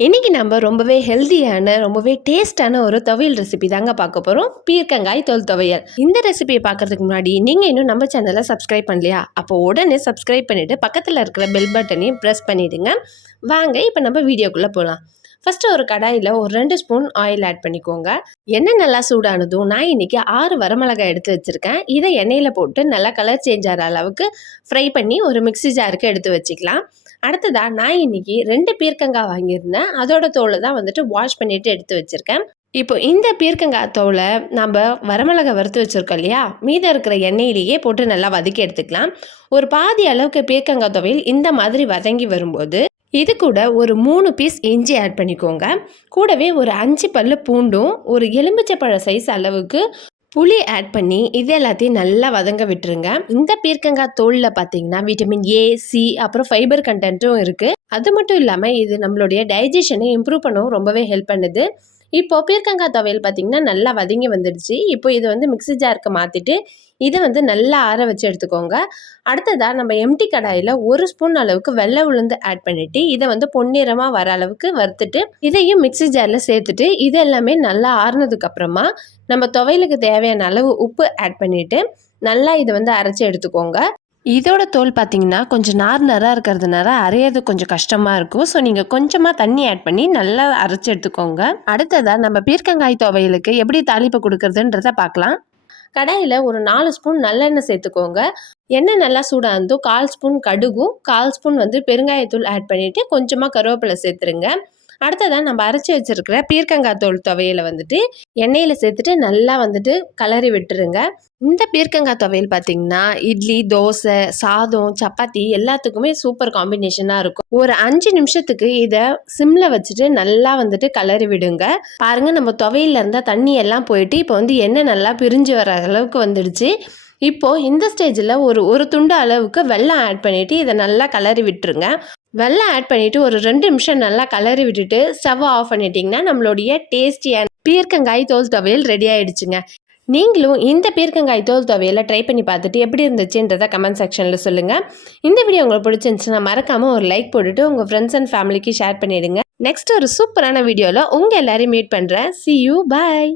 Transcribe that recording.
இன்றைக்கி நம்ம ரொம்பவே ஹெல்த்தியான ரொம்பவே டேஸ்டான ஒரு துவையல் ரெசிபி தாங்க பார்க்க போகிறோம் பீர்க்கங்காய் தோல் துவையல். இந்த ரெசிபியை பார்க்குறதுக்கு முன்னாடி நீங்கள் இன்னும் நம்ம சேனலை சப்ஸ்கிரைப் பண்ணலையா? அப்போ உடனே சப்ஸ்கிரைப் பண்ணிவிட்டு பக்கத்தில் இருக்கிற பெல் பட்டனையும் ப்ரெஸ் பண்ணிவிடுங்க வாங்க இப்போ நம்ம வீடியோக்குள்ளே போகலாம் ஃபஸ்ட்டு ஒரு கடாயில் ஒரு ரெண்டு ஸ்பூன் ஆயில் ஆட் பண்ணிக்கோங்க. எண்ணெய் நல்லா சூடானதும் நான் இன்றைக்கி ஆறு வரமிளகாய் எடுத்து வச்சுருக்கேன். இதை எண்ணெயில் போட்டு நல்லா கலர் சேஞ்ச் ஆகிற அளவுக்கு ஃப்ரை பண்ணி ஒரு மிக்ஸி ஜாருக்கு எடுத்து வச்சுக்கலாம். அடுத்ததாக நான் இன்னைக்கு ரெண்டு பீர்க்கங்காய் வாங்கியிருந்தேன். அதோட தோலை தான் வந்துட்டு வாஷ் பண்ணிட்டு எடுத்து வச்சுருக்கேன். இப்போ இந்த பீர்க்கங்காய் தோலை நம்ம வரமிளகா வறுத்து வச்சுருக்கோம் இல்லையா? மீதம் இருக்கிற எண்ணெயிலேயே போட்டு நல்லா வதக்கி எடுத்துக்கலாம். ஒரு பாதி அளவுக்கு பீர்க்கங்காய் துவையல் இந்த மாதிரி வதங்கி வரும்போது இது கூட ஒரு மூணு பீஸ் இஞ்சி ஆட் பண்ணிக்கோங்க. கூடவே ஒரு அஞ்சு பல்லு பூண்டும் ஒரு எலுமிச்சப்பழ சைஸ் அளவுக்கு புளி ஆட் பண்ணி இது எல்லாத்தையும் நல்லா வதங்க விட்டுருங்க. இந்த பீர்க்கங்காய் தோலில் பார்த்தீங்கன்னா விட்டமின் ஏ சி அப்புறம் ஃபைபர் கண்டென்ட்டும் இருக்குது அது மட்டும் இல்லாமல் இது நம்மளுடைய டைஜஷனை இம்ப்ரூவ் பண்ணவும் ரொம்பவே ஹெல்ப் பண்ணுது. இப்போ பீர்க்கங்காய் துவையல் பார்த்திங்கன்னா நல்லா வதங்கி வந்துடுச்சு. இப்போ இது வந்து மிக்சி ஜாருக்கு மாற்றிட்டு இதை வந்து நல்லா ஆற வச்சு எடுத்துக்கோங்க. அடுத்ததாக நம்ம எம்டி கடாயில் ஒரு ஸ்பூன் அளவுக்கு வெள்ளை உளுந்து ஆட் பண்ணிவிட்டு இதை வந்து பொன்னிறமாக வர அளவுக்கு வறுத்துட்டு இதையும் மிக்சி ஜாரில் சேர்த்துட்டு இது எல்லாமே நல்லா ஆறுனதுக்கப்புறமா நம்ம துவையலுக்கு தேவையான அளவு உப்பு ஆட் பண்ணிவிட்டு நல்லா இதை வந்து அரைச்சி எடுத்துக்கோங்க. இதோட தோல் பார்த்தீங்கன்னா கொஞ்சம் நார் நராக இருக்கிறதுனால அரையிறது கொஞ்சம் கஷ்டமாக இருக்கும். ஸோ நீங்கள் கொஞ்சமாக தண்ணி ஆட் பண்ணி நல்லா அரைச்சி எடுத்துக்கோங்க. அடுத்ததாக நம்ம பீர்க்கங்காய் துவையலுக்கு எப்படி தாளிப்பு கொடுக்குறதுன்றத பார்க்கலாம் கடாயில் ஒரு நாலு ஸ்பூன் நல்லெண்ணெய் சேர்த்துக்கோங்க. எண்ணெய் நல்லா சூடாக இருந்தோ கால் ஸ்பூன் கடுகும் கால் ஸ்பூன் வந்து பெருங்காயத்தூள் ஆட் பண்ணிவிட்டு கொஞ்சமாக கருவேப்பிலை சேர்த்துருங்க. அடுத்ததாக நம்ம அரைச்சி வச்சுருக்கிற பீர்க்கங்காய் தோல் துவையலை வந்துட்டு எண்ணெயில் சேர்த்துட்டு நல்லா வந்துட்டு கலரி விட்டுருங்க. இந்த பீர்க்கங்காய் துவையல் பார்த்தீங்கன்னா இட்லி தோசை சாதம் சப்பாத்தி எல்லாத்துக்குமே சூப்பர் காம்பினேஷனாக இருக்கும். ஒரு அஞ்சு நிமிஷத்துக்கு இதை சிம்மில் வச்சுட்டு நல்லா வந்துட்டு கலரி விடுங்க. பாருங்கள் நம்ம துவையில் இருந்தால் தண்ணி எல்லாம் போயிட்டு இப்போ வந்து எண்ணெய் நல்லா பிரிஞ்சு வர அளவுக்கு வந்துடுச்சு. இப்போது இந்த ஸ்டேஜில் ஒரு ஒரு துண்டு அளவுக்கு வெள்ளம் ஆட் பண்ணிவிட்டு இதை நல்லா கலரி விட்டுருங்க. வெள்ளம் ஆட் பண்ணிவிட்டு ஒரு ரெண்டு நிமிஷம் நல்லா கலரி விட்டுட்டு ஸ்டவ் ஆஃப் பண்ணிட்டீங்கன்னா நம்மளுடைய டேஸ்டியான பீர்க்கங்காய் தோல் துவையல் ரெடி ஆகிடுச்சுங்க நீங்களும் இந்த பீர்க்கங்காய் தோல் துவையலை ட்ரை பண்ணி பார்த்துட்டு எப்படி இருந்துச்சுன்றதை கமெண்ட் செக்ஷனில் சொல்லுங்கள் இந்த வீடியோ உங்களுக்கு பிடிச்சிருந்துச்சுன்னா மறக்காமல் ஒரு லைக் போட்டுட்டு உங்கள் ஃப்ரெண்ட்ஸ் அண்ட் ஃபேமிலிக்கு ஷேர் பண்ணிவிடுங்க நெக்ஸ்ட் ஒரு சூப்பரான வீடியோவில் உங்கள் எல்லோரையும் மீட் பண்ணுறேன் சி யூ பாய்